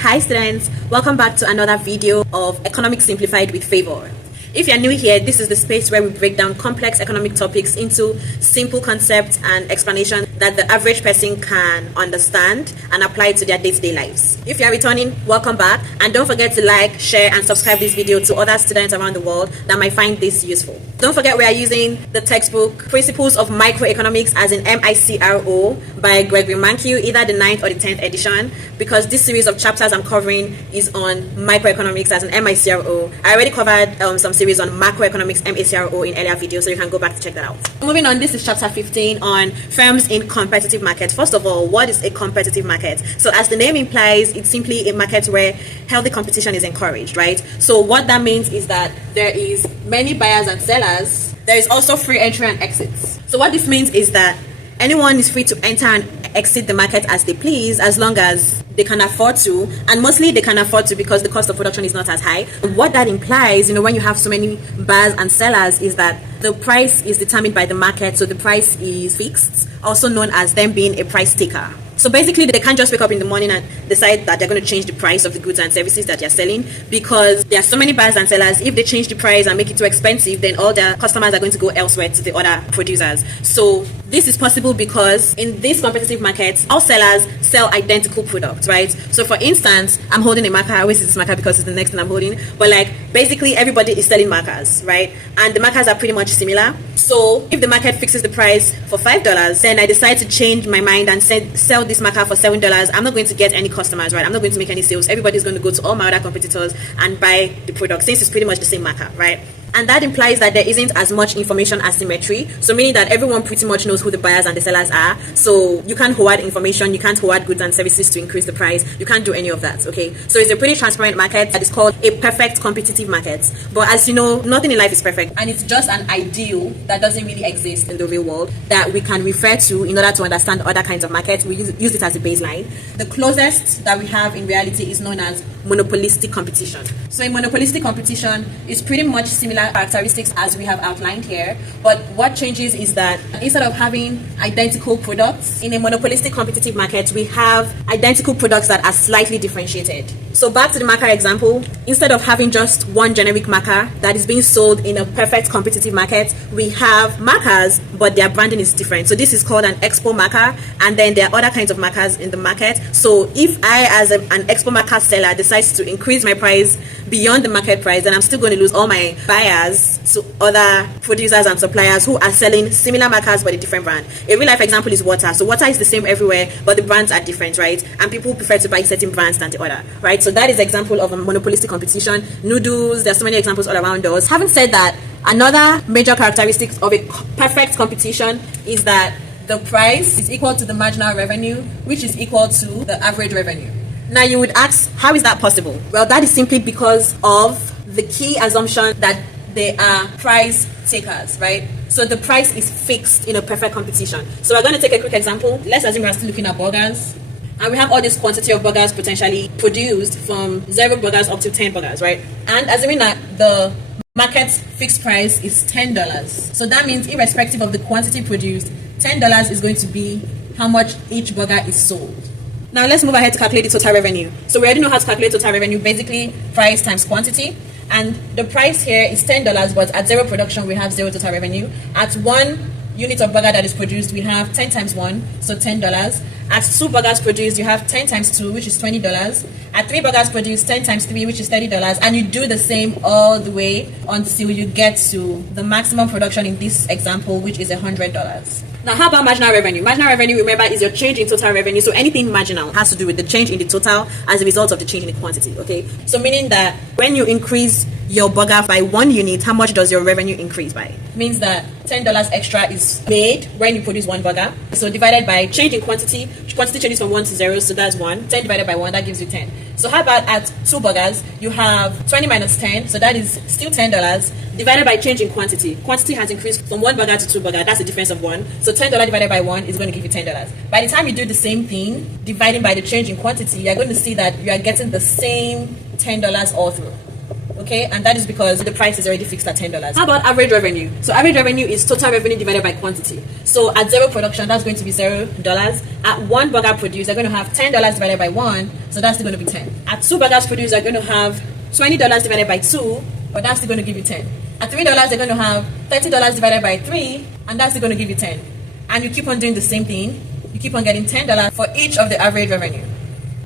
Hi students, welcome back to another video of Economics Simplified with Favor. If you're new here, this is the space where we break down complex economic topics into simple concepts and explanations that the average person can understand and apply to their day-to-day lives. If you're returning, welcome back, and don't forget to like, share, and subscribe this video to other students around the world that might find this useful. Don't forget we are using the textbook Principles of Microeconomics as in Micro by Gregory Mankiw, either the 9th or the 10th edition, because this series of chapters I'm covering is on microeconomics as in Micro. I already covered some series on macroeconomics Macro in earlier videos, so you can go back to check that out. Moving on, this is chapter 15 on firms in competitive markets. First of all, what is a competitive market? So as the name implies, it's simply a market where healthy competition is encouraged, right? So what that means is that there is many buyers and sellers. There is also free entry and exits. So what this means is that anyone is free to enter and exit the market as they please, as long as they can afford to, and mostly they can afford to because the cost of production is not as high. What that implies, when you have so many buyers and sellers, is that the price is determined by the market, so the price is fixed, also known as them being a price taker. So basically, they can't just wake up in the morning and decide that they're going to change the price of the goods and services that they're selling, because there are so many buyers and sellers. If they change the price and make it too expensive, then all their customers are going to go elsewhere to the other producers. So this is possible because in these competitive markets, all sellers sell identical products, right? So for instance, I'm holding a marker. I always use this marker because it's the next thing I'm holding. But basically everybody is selling markers, right? And the markers are pretty much similar. So if the market fixes the price for $5, then I decide to change my mind and sell this marker for $7, I'm not going to get any customers, right? I'm not going to make any sales. Everybody's going to go to all my other competitors and buy the product since it's pretty much the same marker, right? And that implies that there isn't as much information asymmetry. So meaning that everyone pretty much knows who the buyers and the sellers are. So you can't hoard information, you can't hoard goods and services to increase the price. You can't do any of that, okay? So it's a pretty transparent market that is called a perfect competitive market. But as you know, nothing in life is perfect. And it's just an ideal that doesn't really exist in the real world that we can refer to in order to understand other kinds of markets. We use it as a baseline. The closest that we have in reality is known as monopolistic competition. So in monopolistic competition, it's pretty much similar characteristics as we have outlined here, but what changes is that instead of having identical products in a monopolistic competitive market, we have identical products that are slightly differentiated. So back to the marker example, instead of having just one generic marker that is being sold in a perfect competitive market, we have markers, but their branding is different. So this is called an expo marker, and then there are other kinds of markers in the market. So if I, as an expo marker seller, decides to increase my price beyond the market price, then I'm still going to lose all my buyers to other producers and suppliers who are selling similar markers but a different brand. A real life example is water. So water is the same everywhere, but the brands are different, right? And people prefer to buy certain brands than the other, right? So that is an example of a monopolistic competition. Noodles, there's so many examples all around us. Having said that, another major characteristic of a perfect competition is that the price is equal to the marginal revenue, which is equal to the average revenue. Now you would ask, how is that possible? Well, that is simply because of the key assumption that they are price takers, right? So the price is fixed in a perfect competition. So we're going to take a quick example. Let's assume we're still looking at burgers, and we have all this quantity of burgers potentially produced from 0 burgers up to 10 burgers, right? And assuming that the market fixed price is $10. So that means irrespective of the quantity produced, $10 is going to be how much each burger is sold. Now let's move ahead to calculate the total revenue. So we already know how to calculate total revenue, basically price times quantity. And the price here is $10, but at 0 production, we have 0 total revenue. At 1 unit of burger that is produced, we have 10 times 1, so $10. At 2 burgers produced, you have 10 times 2, which is $20. At 3 burgers produced, 10 times 3, which is $30. And you do the same all the way until you get to the maximum production in this example, which is $100. Now, how about marginal revenue? Marginal revenue, remember, is your change in total revenue. So anything marginal has to do with the change in the total as a result of the change in the quantity, okay? So meaning that when you increase your burger by 1 unit, how much does your revenue increase by? It means that $10 extra is made when you produce 1 burger. So divided by change in quantity changes from 1 to 0, so that's 1. 10 divided by 1, that gives you 10. So how about at 2 burgers, you have 20 minus 10, so that is still $10, divided by change in quantity. Quantity has increased from 1 burger to 2 burger, that's a difference of 1. So $10 divided by 1 is going to give you $10. By the time you do the same thing, dividing by the change in quantity, you're going to see that you are getting the same $10 all through. okay? And that is because the price is already fixed at $10. How about average revenue? So average revenue is total revenue divided by quantity. So at zero production, that's going to be $0. At one burger produced, they're going to have $10 divided by 1, so that's still going to be 10. At 2 burgers produced, they're going to have $20 divided by 2, but that's still going to give you 10. At $3, they're going to have $30 divided by 3, and that's still going to give you 10. And you keep on doing the same thing. You keep on getting $10 for each of the average revenue.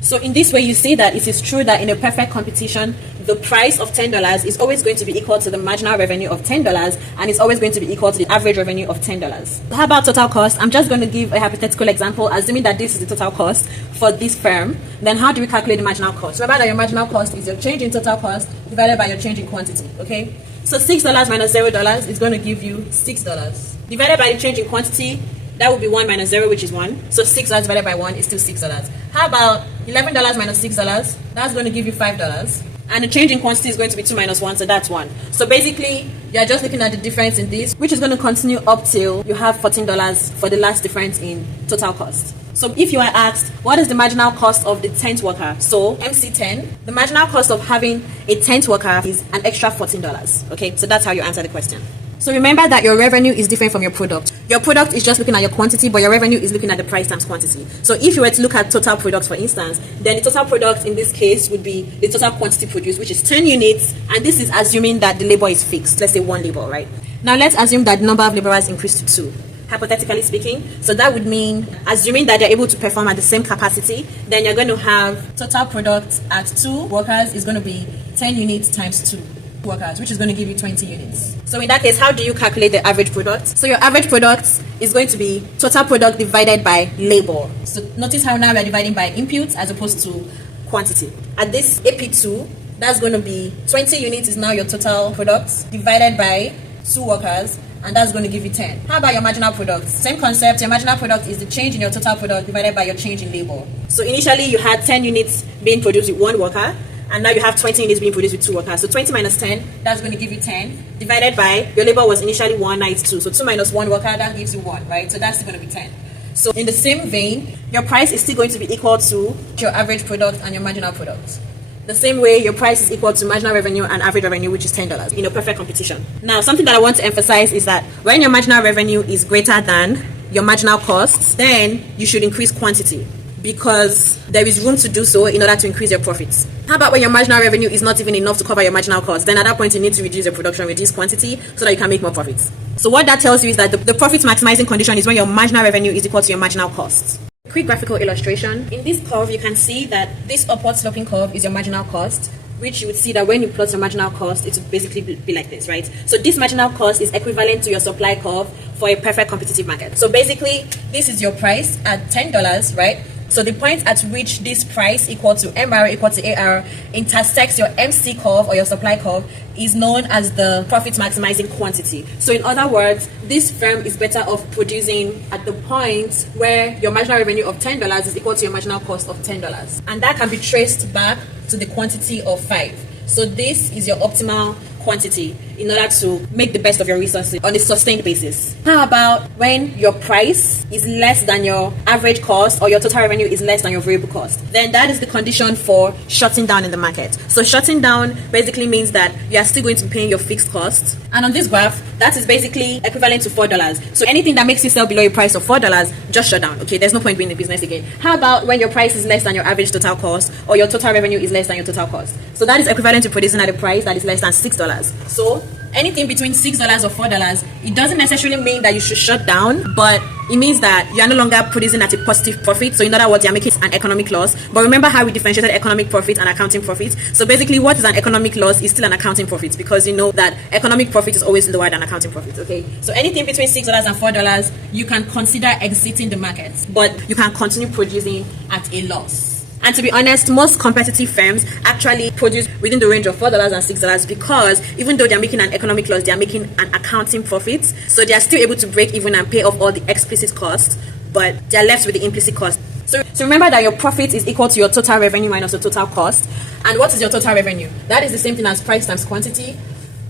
So in this way, you see that it is true that in a perfect competition, the price of $10 is always going to be equal to the marginal revenue of $10, and it's always going to be equal to the average revenue of $10. How about total cost? I'm just going to give a hypothetical example, assuming that this is the total cost for this firm. Then how do we calculate the marginal cost? Remember that your marginal cost is your change in total cost divided by your change in quantity, okay? So $6 minus $0 is going to give you $6. Divided by the change in quantity, that would be 1 minus 0, which is 1. So $6 divided by 1 is still $6. How about $11 minus $6? That's going to give you $5. And the change in quantity is going to be 2 minus 1, so that's 1. So basically, you're just looking at the difference in this, which is going to continue up till you have $14 for the last difference in total cost. So if you are asked, what is the marginal cost of the 10th worker? So MC10, the marginal cost of having a 10th worker is an extra $14. Okay, so that's how you answer the question. So remember that your revenue is different from your product. Your product is just looking at your quantity, but your revenue is looking at the price times quantity. So if you were to look at total products, for instance, then the total product in this case would be the total quantity produced, which is 10 units, and this is assuming that the labor is fixed. Let's say 1 labor, right? Now let's assume that the number of laborers increased to 2. Hypothetically speaking, so that would mean, assuming that they're able to perform at the same capacity, then you're going to have total product at 2 workers is going to be 10 units times 2 workers, which is going to give you 20 units. So in that case, how do you calculate the average product? So your average product is going to be total product divided by labor. So notice how now we're dividing by inputs as opposed to quantity. At this AP2, that's going to be 20 units is now your total product divided by 2 workers, and that's going to give you 10. How about your marginal product? Same concept. Your marginal product is the change in your total product divided by your change in labor. So initially you had 10 units being produced with 1 worker, and now you have 20 units being produced with 2 workers. So 20 minus 10, that's going to give you 10, divided by your labor was initially 1, now it's 2. So 2 minus 1 worker, that gives you 1, right? So that's going to be 10. So in the same vein, your price is still going to be equal to your average product and your marginal product. The same way, your price is equal to marginal revenue and average revenue, which is $10 in a perfect competition. Now, something that I want to emphasize is that when your marginal revenue is greater than your marginal costs, then you should increase quantity, because there is room to do so in order to increase your profits. How about when your marginal revenue is not even enough to cover your marginal costs? Then at that point, you need to reduce your production, reduce quantity, so that you can make more profits. So what that tells you is that the profit maximizing condition is when your marginal revenue is equal to your marginal costs. Quick graphical illustration. In this curve, you can see that this upward sloping curve is your marginal cost, which you would see that when you plot your marginal cost, it would basically be like this, right? So this marginal cost is equivalent to your supply curve for a perfect competitive market. So basically, this is your price at $10, right? So the point at which this price equal to MR equal to AR intersects your MC curve or your supply curve is known as the profit maximizing quantity. So in other words, this firm is better off producing at the point where your marginal revenue of $10 is equal to your marginal cost of $10. And that can be traced back to the quantity of 5. So this is your optimal quantity in order to make the best of your resources on a sustained basis. How about when your price is less than your average cost or your total revenue is less than your variable cost? Then that is the condition for shutting down in the market. So shutting down basically means that you are still going to be paying your fixed costs. And on this graph, that is basically equivalent to $4. So anything that makes you sell below a price of $4, just shut down. Okay, there's no point being in the business again. How about when your price is less than your average total cost or your total revenue is less than your total cost? So that is equivalent to producing at a price that is less than $6. So anything between $6 or $4, it doesn't necessarily mean that you should shut down, but it means that you are no longer producing at a positive profit. So in other words, you're making an economic loss. But remember how we differentiated economic profit and accounting profit? So basically, what is an economic loss is still an accounting profit, because you know that economic profit is always lower than accounting profit. Okay, so anything between $6 and $4, you can consider exiting the market, but you can continue producing at a loss. And to be honest, most competitive firms actually produce within the range of $4 and $6, because even though they're making an economic loss, they're making an accounting profit. So they're still able to break even and pay off all the explicit costs, but they're left with the implicit cost. So remember that your profit is equal to your total revenue minus your total cost. And what is your total revenue? That is the same thing as price times quantity.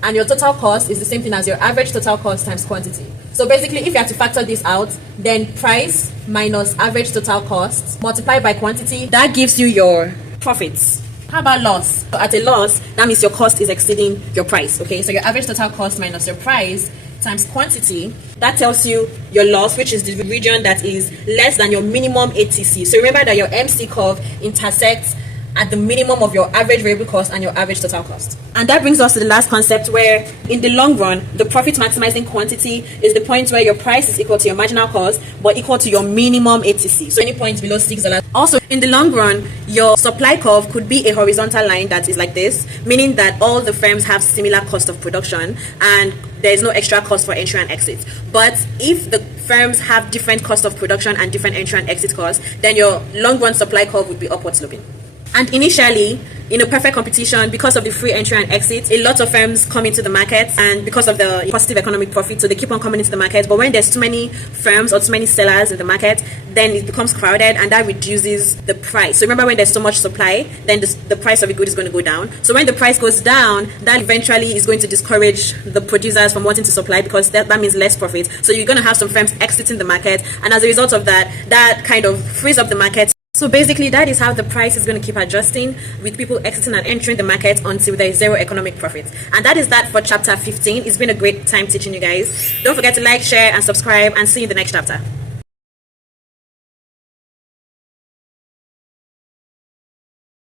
And your total cost is the same thing as your average total cost times quantity. So basically, if you have to factor this out, then price minus average total cost multiplied by quantity, that gives you your profits. How about loss? So at a loss, that means your cost is exceeding your price. Okay, so your average total cost minus your price times quantity, that tells you your loss, which is the region that is less than your minimum ATC. So remember that your MC curve intersects at the minimum of your average variable cost and your average total cost. And that brings us to the last concept, where in the long run, the profit maximizing quantity is the point where your price is equal to your marginal cost but equal to your minimum ATC. So any point below $6. Also, in the long run, your supply curve could be a horizontal line that is like this, meaning that all the firms have similar cost of production and there is no extra cost for entry and exit. But if the firms have different cost of production and different entry and exit costs, then your long run supply curve would be upward sloping. And initially, in a perfect competition, because of the free entry and exit, a lot of firms come into the market, and because of the positive economic profit, so they keep on coming into the market. But when there's too many firms or too many sellers in the market, then it becomes crowded, and that reduces the price. So remember, when there's so much supply, then the price of a good is going to go down. So when the price goes down, that eventually is going to discourage the producers from wanting to supply, because that means less profit. So you're going to have some firms exiting the market, and as a result of that, that kind of frees up the market. So basically, that is how the price is going to keep adjusting, with people exiting and entering the market until there is zero economic profit. And that is that for chapter 15. It's been a great time teaching you guys. Don't forget to like, share, and subscribe, and see you in the next chapter.